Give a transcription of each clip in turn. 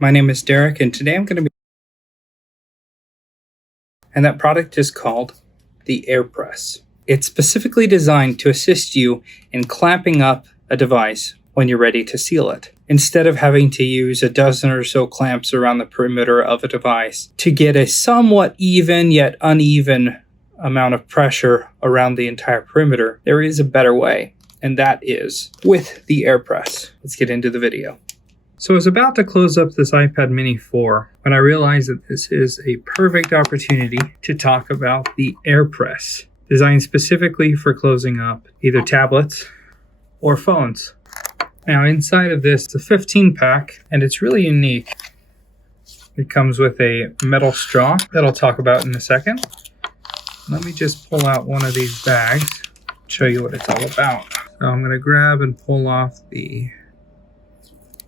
My name is Derek, and today I'm going to be. And that product is called the AirPress. It's specifically designed to assist you in clamping up a device when you're ready to seal it, instead of having to use a dozen or so clamps around the perimeter of a device to get a somewhat even yet uneven amount of pressure around the entire perimeter. There is a better way, and that is with the AirPress. Let's get into the video. So I was about to close up this iPad mini 4 when I realized that this is a perfect opportunity to talk about the AirPress, designed specifically for closing up either tablets or phones. Now inside of this, it's a 15 pack, and it's really unique. It comes with a metal straw that I'll talk about in a second. Let me just pull out one of these bags, show you what it's all about. So I'm going to grab and pull off the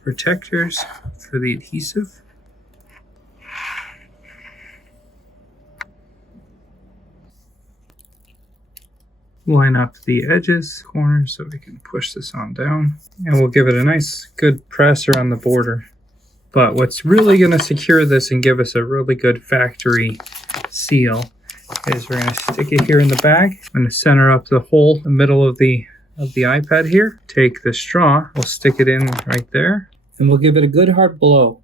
protectors for the adhesive. Line up the edges, corners, so we can push this on down. And we'll give it a nice good press around the border. But what's really going to secure this and give us a really good factory seal is we're going to stick it here in the bag. I'm going to center up the hole in the middle of the iPad here. Take the straw, we'll stick it in right there, and we'll give it a good hard blow.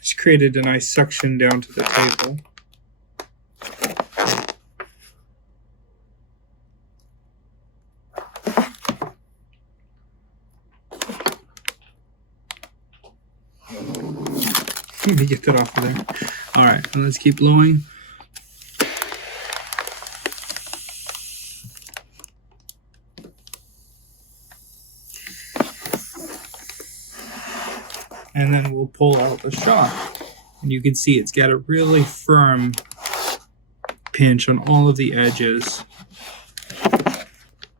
It's created a nice suction down to the table. Let me get that off of there. All right, and let's keep blowing. And then we'll pull out the straw. And you can see it's got a really firm pinch on all of the edges.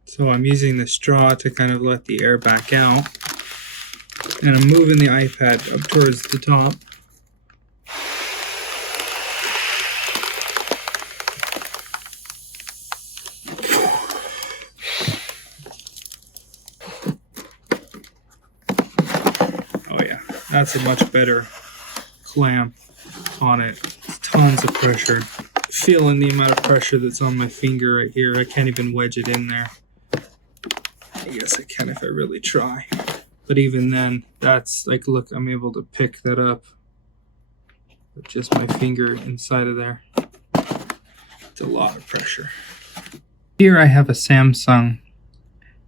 So I'm using the straw to kind of let the air back out. And I'm moving the iPad up towards the top. Oh yeah, that's a much better clamp on it. Tons of pressure. Feeling the amount of pressure that's on my finger right here. I can't even wedge it in there. I guess I can if I really try. But even then, that's like, look, I'm able to pick that up with just my finger inside of there. It's a lot of pressure. Here I have a Samsung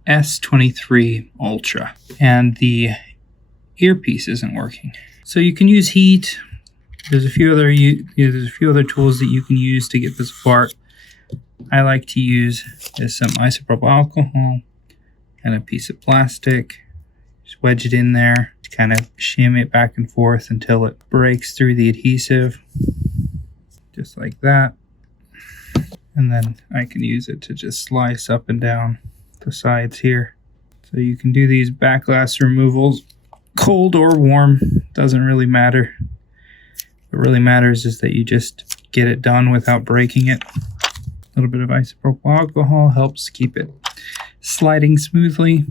S23 Ultra, and the earpiece isn't working. So you can use heat. There's a few other tools that you can use to get this apart. I like to use some isopropyl alcohol and a piece of plastic. Just wedge it in there, to kind of shimmy it back and forth until it breaks through the adhesive, just like that. And then I can use it to just slice up and down the sides here. So you can do these back glass removals, cold or warm, doesn't really matter. What really matters is that you just get it done without breaking it. A little bit of isopropyl alcohol helps keep it sliding smoothly.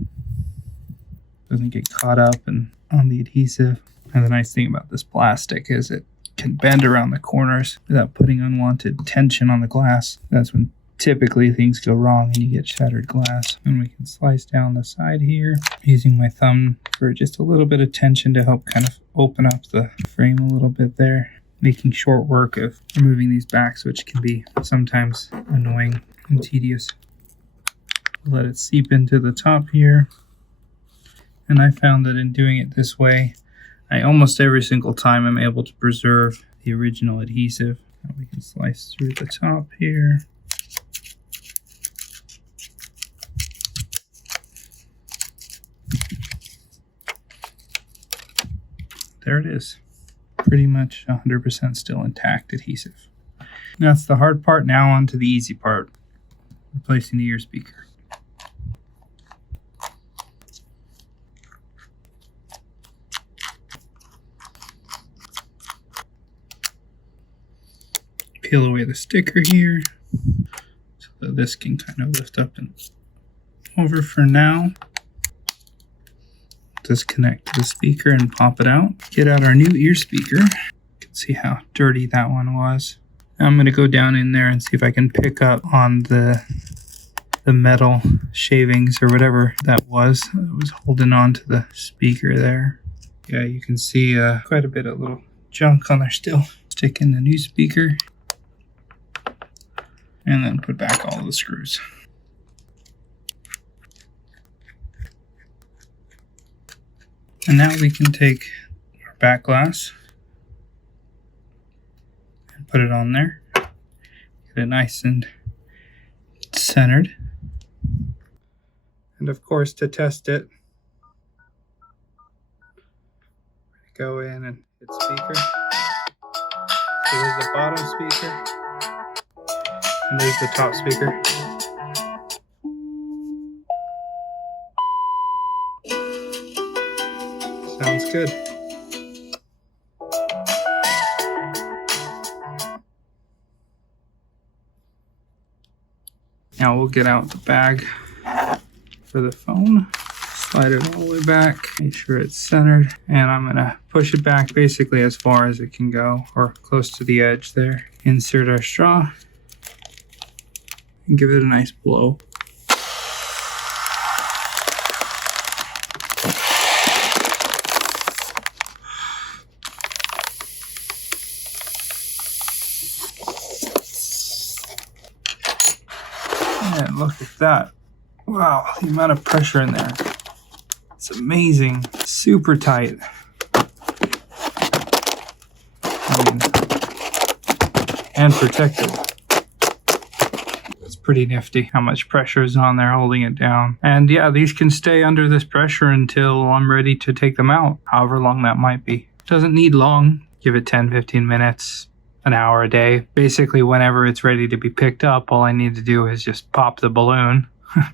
Doesn't get caught up and on the adhesive. And the nice thing about this plastic is it can bend around the corners without putting unwanted tension on the glass. That's when typically things go wrong and you get shattered glass. And we can slice down the side here using my thumb for just a little bit of tension to help kind of open up the frame a little bit there, making short work of removing these backs, which can be sometimes annoying and tedious. Let it seep into the top here. And I found that in doing it this way, I almost every single time I'm able to preserve the original adhesive. Now we can slice through the top here. there it is. Pretty much 100% still intact adhesive. That's the hard part. Now on to the easy part, replacing the ear speaker. Peel away the sticker here so that this can kind of lift up and over for now. Disconnect the speaker and pop it out. Get out our new ear speaker. You can see how dirty that one was. Now I'm going to go down in there and see if I can pick up on the metal shavings or whatever that was. It was holding on to the speaker there. Yeah, you can see quite a bit of little junk on there still. Stick in the new speaker and then put back all the screws. And now we can take our back glass and put it on there. Get it nice and centered. And of course, to test it, go in and hit speaker. So there's the bottom speaker, and there's the top speaker. Sounds good. Now we'll get out the bag for the phone. Slide it all the way back. Make sure it's centered. And I'm going to push it back basically as far as it can go, or close to the edge there. Insert our straw and give it a nice blow. And look at that. Wow, the amount of pressure in there. It's amazing. Super tight. And protected. It's pretty nifty how much pressure is on there holding it down. And yeah, these can stay under this pressure until I'm ready to take them out, however long that might be. Doesn't need long. Give it 10-15 minutes. An hour a day. Basically, whenever it's ready to be picked up, all I need to do is just pop the balloon,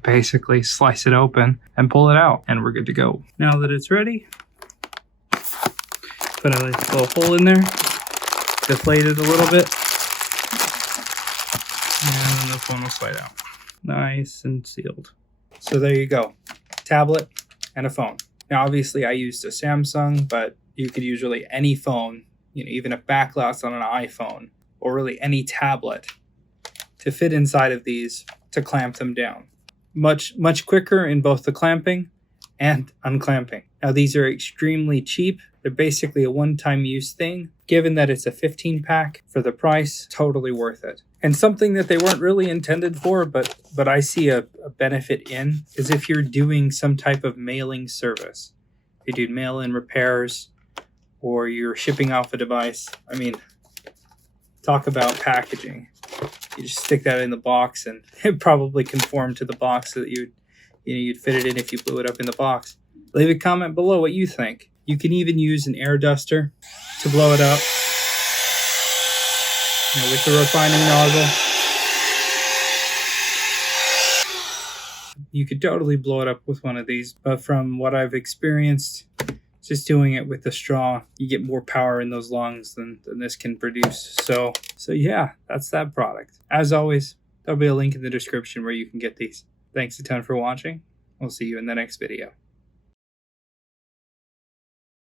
basically slice it open and pull it out, and we're good to go. Now that it's ready, put a nice little hole in there, deflate it a little bit, and then the phone will slide out. Nice and sealed. So there you go. Tablet and a phone. Now, obviously, I used a Samsung, but you could use really any phone, even a back glass on an iPhone, or really any tablet, to fit inside of these to clamp them down. Much quicker in both the clamping and unclamping. Now, these are extremely cheap. They're basically a one-time use thing. Given that it's a 15-pack for the price, totally worth it. And something that they weren't really intended for, but I see a benefit in, is if you're doing some type of mailing service. If you do mail-in repairs, or you're shipping off a device. I mean, talk about packaging. You just stick that in the box and it probably conform to the box so that you'd fit it in if you blew it up in the box. Leave a comment below what you think. You can even use an air duster to blow it up. With the refining nozzle. You could totally blow it up with one of these, but from what I've experienced, just doing it with the straw, you get more power in those lungs than this can produce. So yeah, that's that product. As always, there'll be a link in the description where you can get these. Thanks a ton for watching. We'll see you in the next video.